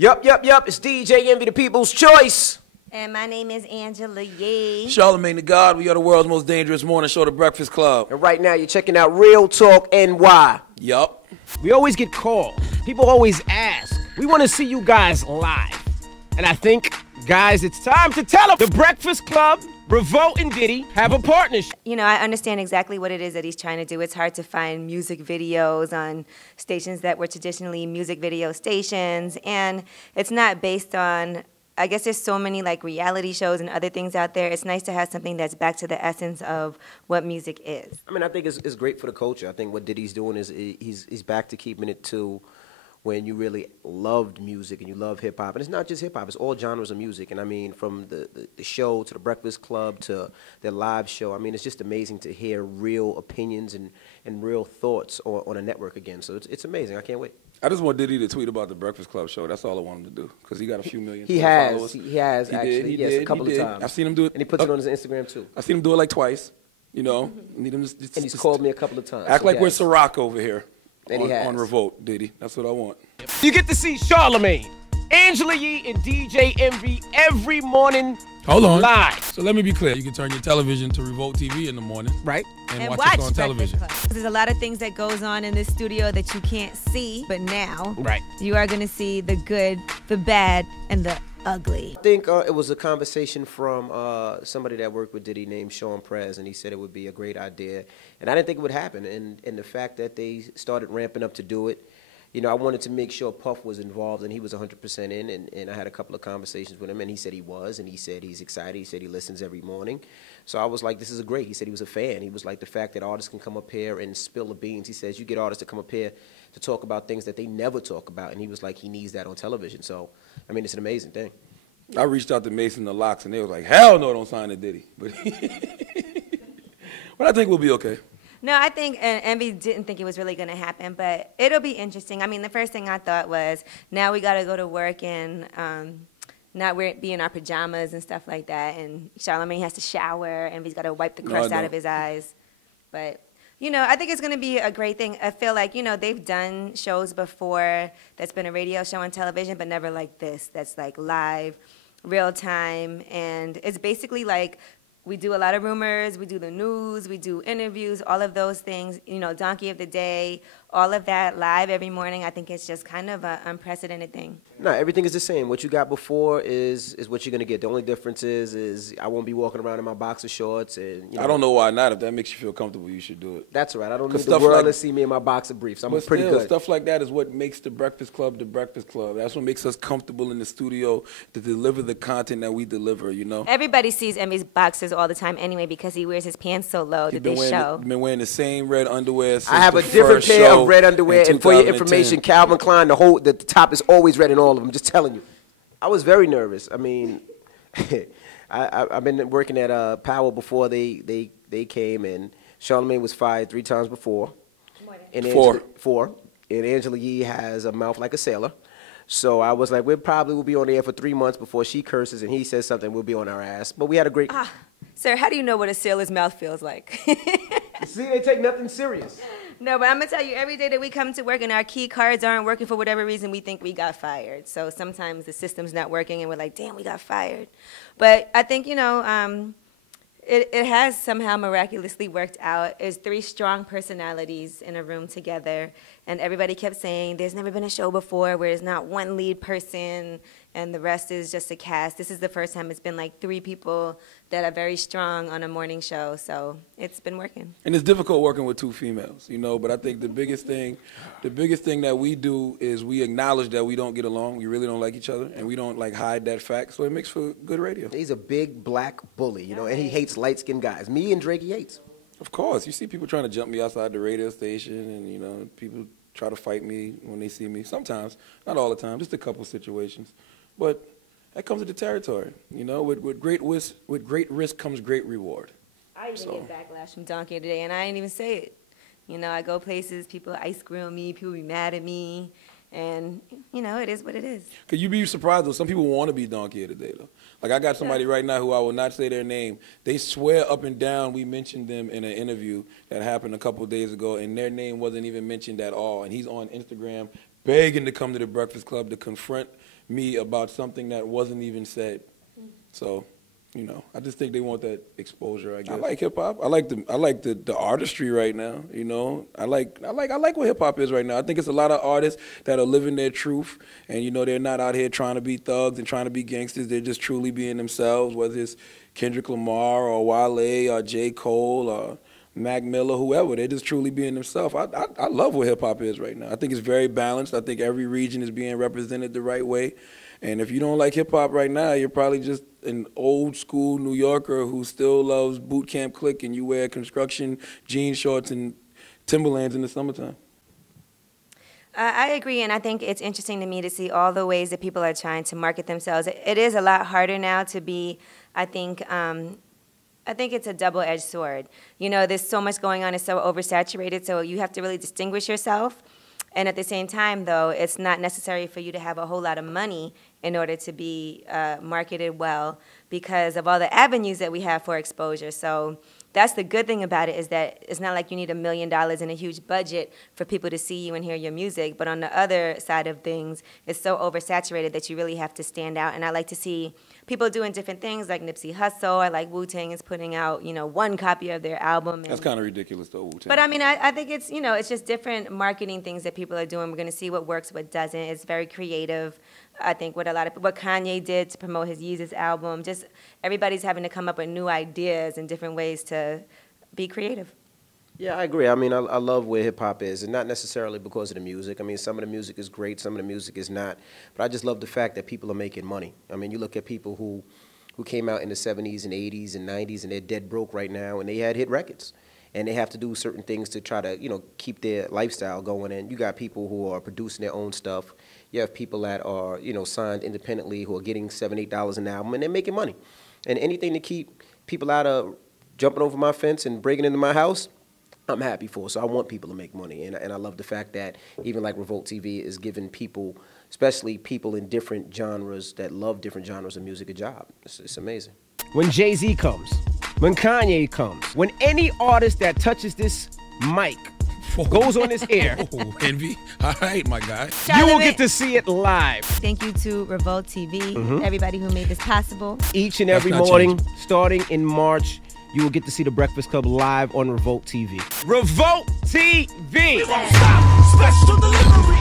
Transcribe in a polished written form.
Yup. It's DJ Envy, the people's choice. And my name is Angela Yee. Charlamagne the God. We are the world's most dangerous morning show, The Breakfast Club. And right now, you're checking out Real Talk NY. Yup. We always get called. People always ask. We want to see you guys live. And I think, guys, it's time to tell them. The Breakfast Club, Revolt and Diddy have a partnership. You know, I understand exactly what it is that he's trying to do. It's hard to find music videos on stations that were traditionally music video stations. And it's not based on, I guess there's so many like reality shows and other things out there. It's nice to have something that's back to the essence of what music is. I mean, I think it's great for the culture. I think what Diddy's doing is he's back to keeping it to when you really loved music and you love hip-hop. And it's not just hip-hop, it's all genres of music. And I mean, from the show to the Breakfast Club to their live show, I mean, it's just amazing to hear real opinions and real thoughts on a network again. So it's amazing. I can't wait. I just want Diddy to tweet about the Breakfast Club show. That's all I want him to do, because he got a few million He followers. has actually. Yes, a couple of times. I've seen him do it. And he puts it on his Instagram, too. I've seen him do it like twice, you know. Need him and he's called me a couple of times. Act like we're Ciroc over here on Revolt, Diddy. That's what I want. You get to see Charlamagne, Angela Yee, and DJ Envy every morning. Hold on. Live. So let me be clear. You can turn your television to Revolt TV in the morning. Right. And watch us on television. There's a lot of things that goes on in this studio that you can't see, but now you are going to see the good, the bad, and the ugly. I think it was a conversation from somebody that worked with Diddy named Sean Prez, and he said it would be a great idea. And I didn't think it would happen. And the fact that they started ramping up to do it, you know, I wanted to make sure Puff was involved, and he was 100% in, and I had a couple of conversations with him, and he said he was, and he said he's excited. He said he listens every morning. So I was like, this is great. He said he was a fan. He was like, the fact that artists can come up here and spill the beans. He says, you get artists to come up here to talk about things that they never talk about, and he was like, he needs that on television. So, I mean, it's an amazing thing. I reached out to Mason the Locks, and they was like, hell no, don't sign to Diddy. But I think we'll be okay. No, I think Envy didn't think it was really going to happen, but it'll be interesting. I mean, the first thing I thought was, now we got to go to work and not be in our pajamas and stuff like that, and Charlamagne has to shower, Envy's got to wipe the crust out of his eyes. But, you know, I think it's going to be a great thing. I feel like, you know, they've done shows before that's been a radio show on television, but never like this, that's like live, real time, and it's basically like, we do a lot of rumors, we do the news, we do interviews, all of those things, you know, Donkey of the Day, all of that live every morning. I think it's just kind of an unprecedented thing. No, everything is the same. What you got before is what you're going to get. The only difference is I won't be walking around in my boxer shorts. And, you know, I don't know why not. If that makes you feel comfortable, you should do it. That's right. I don't need the world to see me in my boxer briefs. I'm pretty good. Stuff like that is what makes the Breakfast Club the Breakfast Club. That's what makes us comfortable in the studio to deliver the content that we deliver, you know? Everybody sees Envy's boxers all the time anyway because he wears his pants so low that they show. Been wearing the same red underwear since I have a different pair of red underwear, and for your information, Calvin Klein, the top is always red in all of them. Just telling you. I was very nervous. I mean, I've been working at Power before they came, and Charlamagne was fired 3 times before. And Four. And Angela Yee has a mouth like a sailor. So I was like, we probably will be on the air for 3 months before she curses and he says something, we'll be on our ass. But we had a great... Sir, how do you know what a sailor's mouth feels like? See, they take nothing serious. No, but I'm going to tell you, every day that we come to work and our key cards aren't working for whatever reason, we think we got fired. So sometimes the system's not working and we're like, damn, we got fired. But I think, you know, it has somehow miraculously worked out. It's 3 strong personalities in a room together. And everybody kept saying, there's never been a show before where there's not one lead person and the rest is just a cast. This is the first time it's been like 3 people that are very strong on a morning show. So it's been working. And it's difficult working with 2 females, you know, but I think the biggest thing that we do is we acknowledge that we don't get along. We really don't like each other, and we don't like hide that fact. So it makes for good radio. He's a big black bully, you know, and he hates light-skinned guys. Me and Drake he hates. Of course. You see people trying to jump me outside the radio station, and, you know, people try to fight me when they see me. Sometimes, not all the time, just a couple situations. But that comes with the territory, you know. With great risk comes great reward. I even get backlash from Donkey today, and I didn't even say it. You know, I go places, people ice grill me, people be mad at me, and, you know, it is what it is. Could you be surprised, though? Some people want to be Donkey today, though. Like, I got somebody right now who I will not say their name. They swear up and down we mentioned them in an interview that happened a couple of days ago, and their name wasn't even mentioned at all. And he's on Instagram begging to come to the Breakfast Club to confront me about something that wasn't even said. So, you know, I just think they want that exposure, I guess. I like hip hop. I like the artistry right now, you know. I like what hip hop is right now. I think it's a lot of artists that are living their truth, and you know, they're not out here trying to be thugs and trying to be gangsters. They're just truly being themselves, whether it's Kendrick Lamar or Wale or J. Cole or Mac Miller, whoever. They're just truly being themselves. I love what hip hop is right now. I think it's very balanced. I think every region is being represented the right way. And if you don't like hip hop right now, you're probably just an old school New Yorker who still loves boot camp click and you wear construction jean shorts and Timberlands in the summertime. I agree, and I think it's interesting to me to see all the ways that people are trying to market themselves. It is a lot harder now to be, I think it's a double-edged sword. You know, there's so much going on, it's so oversaturated, so you have to really distinguish yourself. And at the same time, though, it's not necessary for you to have a whole lot of money in order to be marketed well because of all the avenues that we have for exposure. So that's the good thing about it, is that it's not like you need $1 million and a huge budget for people to see you and hear your music. But on the other side of things, it's so oversaturated that you really have to stand out. And I like to see people doing different things, like Nipsey Hussle. I like Wu-Tang is putting out, you know, one copy of their album. That's kind of ridiculous, though, Wu-Tang. But I mean, I think it's, you know, it's just different marketing things that people are doing. We're going to see what works, what doesn't. It's very creative. I think what Kanye did to promote his Yeezus album, just everybody's having to come up with new ideas and different ways to be creative. Yeah, I agree. I mean, I love where hip-hop is, and not necessarily because of the music. I mean, some of the music is great, some of the music is not. But I just love the fact that people are making money. I mean, you look at people who came out in the 70s and 80s and 90s, and they're dead broke right now, and they had hit records. And they have to do certain things to try to, you know, keep their lifestyle going. And you got people who are producing their own stuff. You have people that are, you know, signed independently who are getting $7, $8 an album, and they're making money. And anything to keep people out of jumping over my fence and breaking into my house, I'm happy for. So I want people to make money. And I love the fact that even like Revolt TV is giving people, especially people in different genres that love different genres of music, a job. It's amazing. When Jay-Z comes, when Kanye comes, when any artist that touches this mic goes on this air, Envy. All right, my guy. you will get to see it live. Thank you to Revolt TV, everybody who made this possible. Each and every morning, starting in March, you will get to see The Breakfast Club live on Revolt TV. Revolt TV! We won't stop. Special delivery.